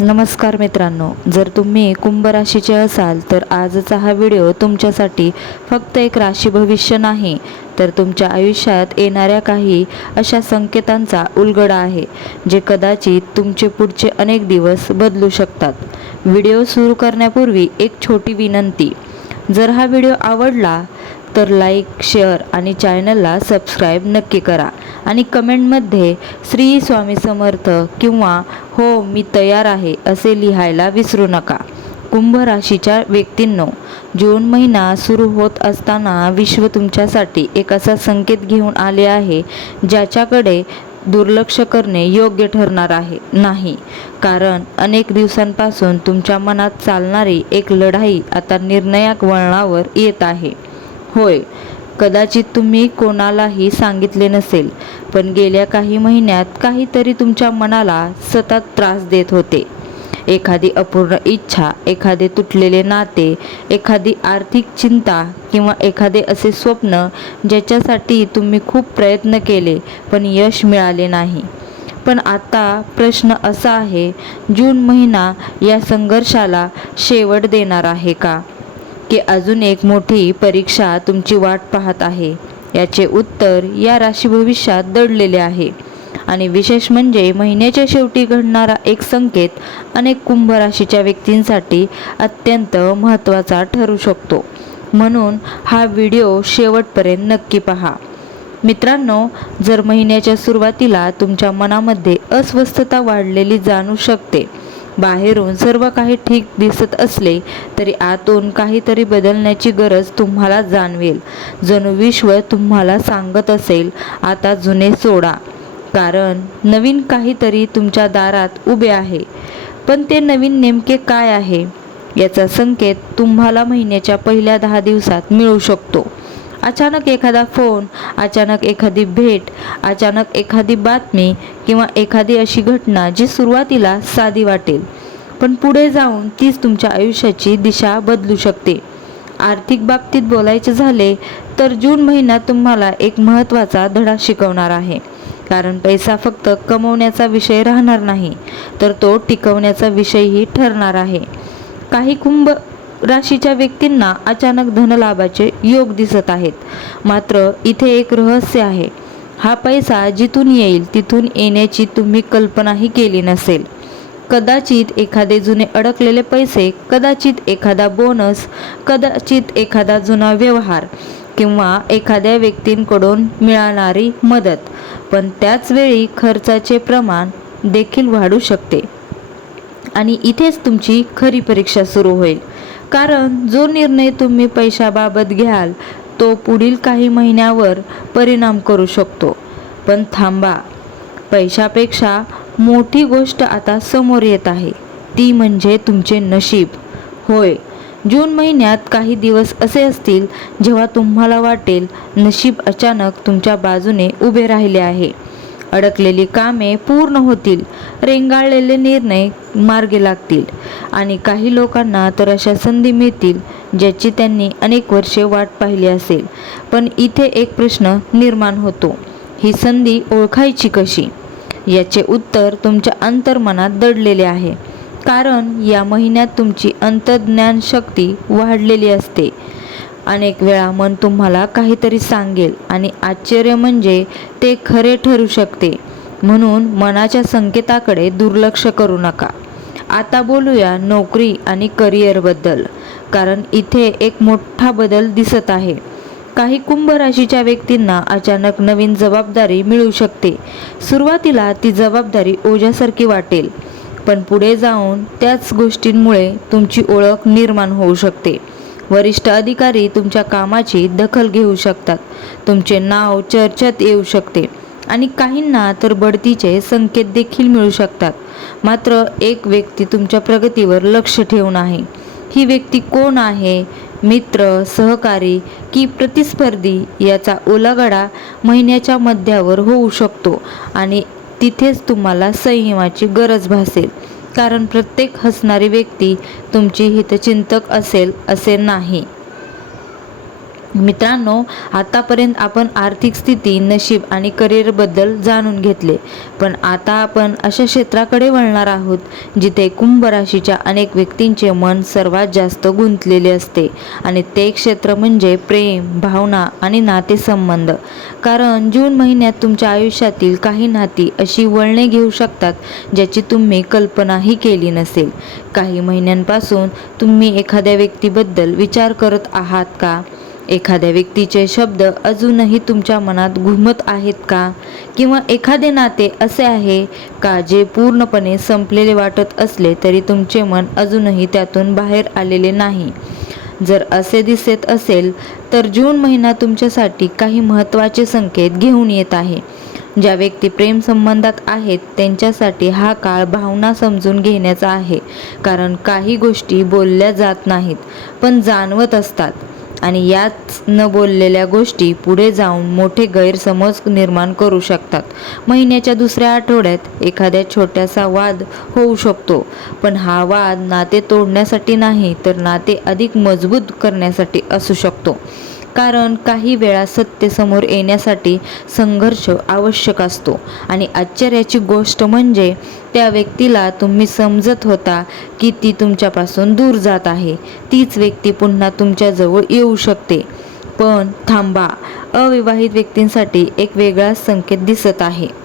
नमस्कार मित्रांनो, जर तुम्ही कुंभ राशीचे असाल तर आजचा हा व्हिडिओ तुमच्यासाठी फक्त एक राशी भविष्य नाही, तर तुमच्या आयुष्यात येणाऱ्या काही अशा संकेतांचा उलगडा आहे जे कदाचित तुमचे पुढचे अनेक दिवस बदलू शकतात. व्हिडिओ सुरू करण्यापूर्वी एक छोटी विनंती. जर हा व्हिडिओ आवडला तर लाईक, शेअर आणि चॅनलला सबस्क्राईब नक्की करा आणि कमेंटमध्ये श्री स्वामी समर्थ किंवा हो मी तयार आहे असे लिहायला विसरू नका. कुंभ राशीच्या व्यक्तींनो, जून महिना सुरू होत असताना विश्व तुमच्यासाठी एक असा संकेत घेऊन आले आहे ज्याच्याकडे दुर्लक्ष करणे योग्य ठरणार आहे नाही. कारण अनेक दिवसांपासून तुमच्या मनात चालणारी एक लढाई आता निर्णायक वळणावर येत आहे. होय, कदाचित तुम्ही कोणालाही सांगितले नसेल, पण गेल्या काही महिन्यात काहीतरी तुमच्या मनाला सतत त्रास देत होते. एखादी अपूर्ण इच्छा, एखादे तुटलेले नाते, एखादी आर्थिक चिंता किंवा एखादे असे स्वप्न ज्याच्यासाठी तुम्ही खूप प्रयत्न केले पण यश मिळाले नाही. पण आता प्रश्न असा आहे, जून महिना या संघर्षाला शेवट देणार आहे का, की अजून एक मोठी परीक्षा तुमची वाट पाहत आहे? याचे उत्तर या राशी भविष्यात दडलेले आहे. आणि विशेष म्हणजे महिन्याच्या शेवटी घडणारा एक संकेत अनेक कुंभ राशीच्या व्यक्तींसाठी अत्यंत महत्त्वाचा ठरू शकतो. म्हणून हा व्हिडिओ शेवटपर्यंत नक्की पहा. मित्रांनो, जर महिन्याच्या सुरुवातीला तुमच्या मनामध्ये अस्वस्थता वाढलेली जाणू शकते, बाहेरून सर्व काही ठीक दिसत असले तरी आतून काहीतरी बदलण्याची गरज तुम्हाला जाणवेल. जणू विश्व तुम्हाला सांगत असेल, आता जुने सोडा, कारण नवीन काहीतरी तुमच्या दारात उभे आहे. पण ते नवीन नेमके काय आहे याचा संकेत तुम्हाला महिन्याच्या पहिल्या 10 दिवसात मिळू शकतो. अचानक एखादा फोन, अचानक एखादी भेट, अचानक एखादी बातमी किंवा एखादी अशी घटना जी सुरुवातीला साधी वाटेल पण पुढे जाऊन तीच तुमच्या आयुष्याची दिशा बदलू शकते. आर्थिक बाबतीत बोलायचे झाले तर जून महिना तुम्हाला एक महत्त्वाचा धडा शिकवणार आहे. कारण पैसा फक्त कमवण्याचा विषय राहणार नाही, तर तो टिकवण्याचा विषयही ठरणार आहे. काही कुंभ राशीच्या व्यक्तींना अचानक धनलाभाचे योग दिसत आहेत. मात्र इथे एक रहस्य आहे. हा पैसा जिथून येईल तिथून येण्याची तुम्ही कल्पनाही केली नसेल. कदाचित एखादे जुने अडकलेले पैसे, कदाचित एखादा बोनस, कदाचित एखादा जुना व्यवहार किंवा एखाद्या व्यक्तींकडून मिळणारी मदत. पण त्याच वेळी खर्चाचे प्रमाण देखील वाढू शकते. आणि इथेच तुमची खरी परीक्षा सुरू होईल. कारण जो निर्णय तुम्ही पैशाबाबत घ्याल तो पुढील काही महिन्यावर परिणाम करू शकतो. पण थांबा, पैशापेक्षा मोठी गोष्ट आता समोर येत आहे, ती म्हणजे तुमचे नशीब. होय, जून महिन्यात काही दिवस असे असतील जेव्हा तुम्हाला वाटेल नशीब अचानक तुमच्या बाजूने उभे राहिले आहे. अडकलेली कामे पूर्ण होतील, रेंगाळलेले निर्णय मार्गी लागतील आणि काही लोकांना तर अशा संधी मिळतील ज्याची त्यांनी अनेक वर्षे वाट पाहिली असेल. पण इथे एक प्रश्न निर्माण होतो, ही संधी ओळखायची कशी? याचे उत्तर तुमच्या अंतर्मनात दडलेले आहे. कारण या महिन्यात तुमची अंतर्ज्ञान शक्ती वाढलेली असते. अनेक वेळा मन तुम्हाला काहीतरी सांगेल आणि आश्चर्य म्हणजे ते खरे ठरू शकते. म्हणून मनाच्या संकेताकडे दुर्लक्ष करू नका. आता बोलूया नोकरी आणि करिअरबद्दल, कारण इथे एक मोठा बदल दिसत आहे. काही कुंभ राशीच्या व्यक्तींना अचानक नवीन जबाबदारी मिळू शकते. सुरुवातीला ती जबाबदारी ओझ्यासारखी वाटेल, पण पुढे जाऊन त्याच गोष्टींमुळे तुमची ओळख निर्माण होऊ शकते. वरिष्ठ अधिकारी तुमच्या कामाची दखल घेऊ शकतात, तुमचे नाव चर्चेत येऊ शकते आणि काहींना तर बढतीचे संकेत देखील मिळू शकतात. मात्र एक व्यक्ती तुमच्या प्रगतीवर लक्ष ठेवून आहे. ही व्यक्ती कोण आहे? मित्र, सहकारी की प्रतिस्पर्धी याचा उलगडा महिन्याच्या मध्यावर होऊ शकतो. आणि तिथेच तुम्हाला संयमाची गरज भासेल. कारण प्रत्येक हसणारी व्यक्ती तुमची हितचिंतक असेल असे नाही. मित्रांनो, आतापर्यंत आपण आर्थिक स्थिती, नशीब आणि करिअरबद्दल जाणून घेतले, पण आता आपण अशा क्षेत्राकडे वळणार आहोत जिथे कुंभ राशीच्या अनेक व्यक्तींचे मन सर्वात जास्त गुंतलेले असते, आणि ते क्षेत्र म्हणजे प्रेम, भावना आणि नातेसंबंध. कारण जून महिन्यात तुमच्या आयुष्यातील काही नाती अशी वळणे घेऊ शकतात ज्याची तुम्ही कल्पनाही केली नसेल. काही महिन्यांपासून तुम्ही एखाद्या व्यक्तीबद्दल विचार करत आहात का? एखाद्या व्यक्तीचे शब्द अजूनही तुमच्या मनात घुमत आहेत का? किंवा एखादे नाते असे आहे का जे पूर्णपणे संपलेले वाटत असले तरी तुमचे मन अजूनही त्यातून बाहेर आलेले नाही? जर असे दिसत असेल तर जून महिना तुमच्यासाठी काही महत्त्वाचे संकेत घेऊन येत आहे. ज्या व्यक्ती प्रेम संबंधात आहेत त्यांच्यासाठी हा काळ भावना समजून घेण्याचा आहे. कारण काही गोष्टी बोलल्या जात नाहीत पण जाणवत असतात, आणि याच न बोललेल्या गोष्टी पुढे जाऊन मोठे गैरसमज निर्माण करू शकतात. महिन्याच्या दुसऱ्या आठवड्यात एखाद्या छोट्यासा वाद होऊ शकतो, पण हा वाद नाते तोडण्यासाठी नाही तर नाते अधिक मजबूत करण्यासाठी असू शकतो. कारण काही वेळा सत्य समोर येण्यासाठी संघर्ष आवश्यक असतो, आणि आश्चर्याची गोष्ट म्हणजे त्या व्यक्तीला तुम्ही समजत होता की ती तुमच्यापासून दूर जात आहे, तीच व्यक्ती पुन्हा तुमच्याजवळ येऊ शकते. पण थांबा, अविवाहित व्यक्तींसाठी एक वेगळाच संकेत दिसत आहे.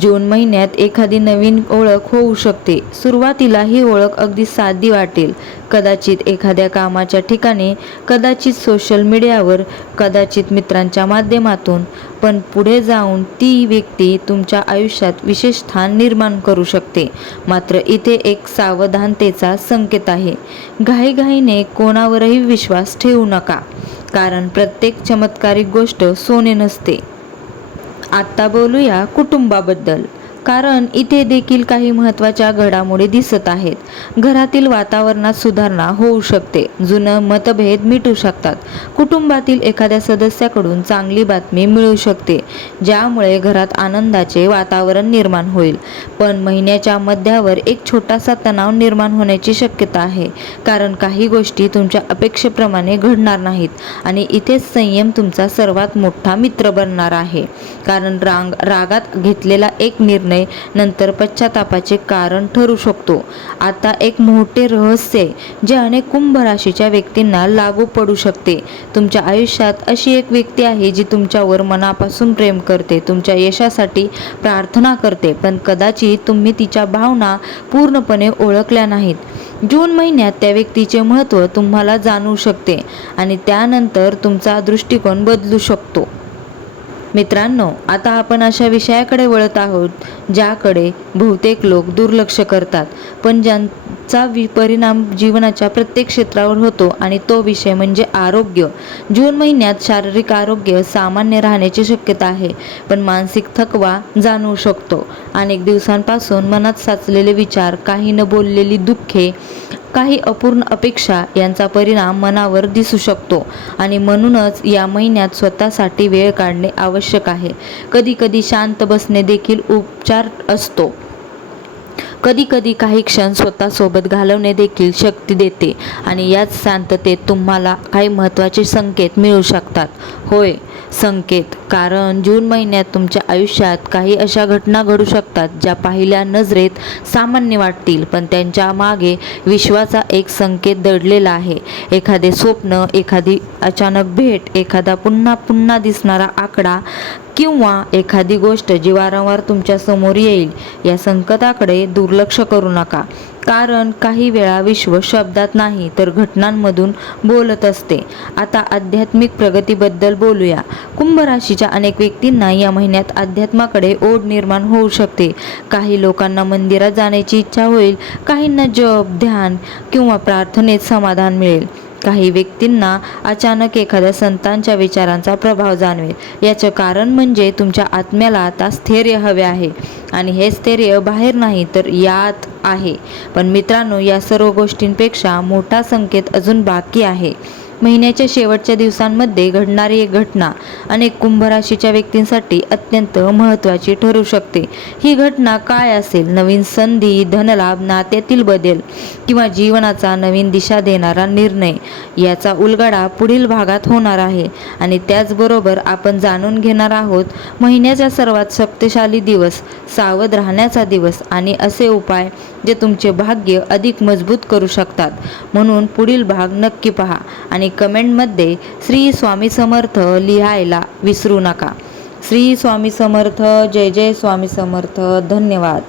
जून महिन्यात एखादी नवीन ओळख होऊ शकते. सुरुवातीला ही ओळख अगदी साधी वाटेल, कदाचित एखाद्या कामाच्या ठिकाणी, कदाचित सोशल मीडियावर, कदाचित मित्रांच्या माध्यमातून, पण पुढे जाऊन ती व्यक्ती तुमच्या आयुष्यात विशेष स्थान निर्माण करू शकते. मात्र इथे एक सावधानतेचा संकेत आहे. घाईघाईने कोणावरही विश्वास ठेवू नका, कारण प्रत्येक चमत्कारिक गोष्ट सोने नसते. आता बोलूया कुटुंबाबद्दल, कारण इथे देखील काही महत्त्वाच्या घडामोडी दिसत आहेत. घरातील वातावरणात सुधारणा होऊ शकते, जुनं मतभेद मिटू शकतात, कुटुंबातील एखाद्या सदस्याकडून चांगली बातमी मिळू शकते ज्यामुळे घरात आनंदाचे वातावरण निर्माण होईल. पण महिन्याच्या मध्यावर एक छोटासा तणाव निर्माण होण्याची शक्यता आहे, कारण काही गोष्टी तुमच्या अपेक्षेप्रमाणे घडणार नाहीत, आणि इथेच संयम तुमचा सर्वात मोठा मित्र बनणार आहे. कारण रागात घेतलेला एक निर्णय नंतर पश्चातापाचे कारण ठरू शकतो. आता एक मोठे रहस्य जे अनेक कुंभ राशीच्या व्यक्तींना लागू पडू शकते. तुमच्या आयुष्यात अशी एक व्यक्ती आहे जी तुमच्यावर मनापासून प्रेम करते, तुमच्या यशासाठी प्रार्थना करते, पण कदाचित तुम्ही तिच्या भावना पूर्णपणे ओळखल्या नाहीत. जून महिन्यात त्या व्यक्तीचे महत्त्व तुम्हाला जाणवू शकते, आणि त्यानंतर तुमचा दृष्टिकोन बदलू शकतो. मित्रांनो, आता आपण अशा विषयाकडे वळत आहोत ज्याकडे बहुतेक लोक दुर्लक्ष करतात, पण ज्यांचा परिणाम जीवनाच्या प्रत्येक क्षेत्रावर होतो, आणि तो विषय म्हणजे आरोग्य. जून महिन्यात शारीरिक आरोग्य सामान्य राहण्याची शक्यता आहे, पण मानसिक थकवा जाणवू शकतो. अनेक दिवसांपासून मनात साचलेले विचार, काही न बोललेली दुःखे, काही अपूर्ण अपेक्षा यांचा परिणाम मनावर दिसू शकतो, आणि म्हणूनच या महिन्यात स्वतःसाठी वेळ काढणे आवश्यक आहे. कधीकधी शांत बसणे देखील उपचार असतो. कधीकधी काही क्षण स्वतःसोबत घालवणे देखील शक्ती देते, आणि याच शांततेत तुम्हाला काही महत्त्वाचे संकेत मिळू शकतात. होय, संकेत. कारण जून महिन्यात तुमच्या आयुष्यात काही अशा घटना घडू शकतात ज्या पहिल्या नजरेत सामान्य वाटतील, पण त्यांच्या मागे विश्वाचा एक संकेत दडलेला आहे. एखादे स्वप्न, एखादी अचानक भेट, एखादा पुन्हा पुन्हा दिसणारा आकडा, किंवा एखादी गोष्ट जी वारंवार तुमच्या समोर येईल. या संकेताकडे दुर्लक्ष करू नका, कारण काही वेळा विश्व शब्दात नाही तर घटनांमधून बोलत असते. आता आध्यात्मिक प्रगतीबद्दल बोलूया. कुंभ राशीच्या अनेक व्यक्तींना या महिन्यात अध्यात्माकडे ओढ निर्माण होऊ शकते. काही लोकांना मंदिरात जाण्याची इच्छा होईल, काहींना जप, ध्यान किंवा प्रार्थनेत समाधान मिळेल. काही व्यक्तींना अचानक एखाद्या संतांच्या विचारांचा प्रभाव जाणवेल. याचं कारण म्हणजे तुमच्या आत्म्याला आता स्थैर्य हवे आहे, आणि हे स्थैर्य बाहेर नाही तर यात आहे. पण मित्रांनो, या सर्व गोष्टींपेक्षा मोठा संकेत अजून बाकी आहे. महिन्याच्या शेवटच्या दिवसांमध्ये घडणारी एक घटना अनेक कुंभ राशीच्या व्यक्तींसाठी अत्यंत महत्त्वाची ठरू शकते. ही घटना काय असेल? नवीन संधी, धनलाभ, नात्यातील बदल किंवा जीवनाचा नवीन दिशा देणारा निर्णय याचा उलगडा पुढील भागात होणार आहे. आणि त्याचबरोबर आपण जाणून घेणार आहोत महिन्याचा सर्वात शक्तिशाली दिवस, सावध राहण्याचा दिवस आणि असे उपाय जे तुमचे भाग्य अधिक मजबूत करू शकतात. म्हणून पुढील भाग नक्की पहा आणि कमेंटमध्ये श्री स्वामी समर्थ लिहायला विसरू नका. श्री स्वामी समर्थ. जय जय स्वामी समर्थ. धन्यवाद.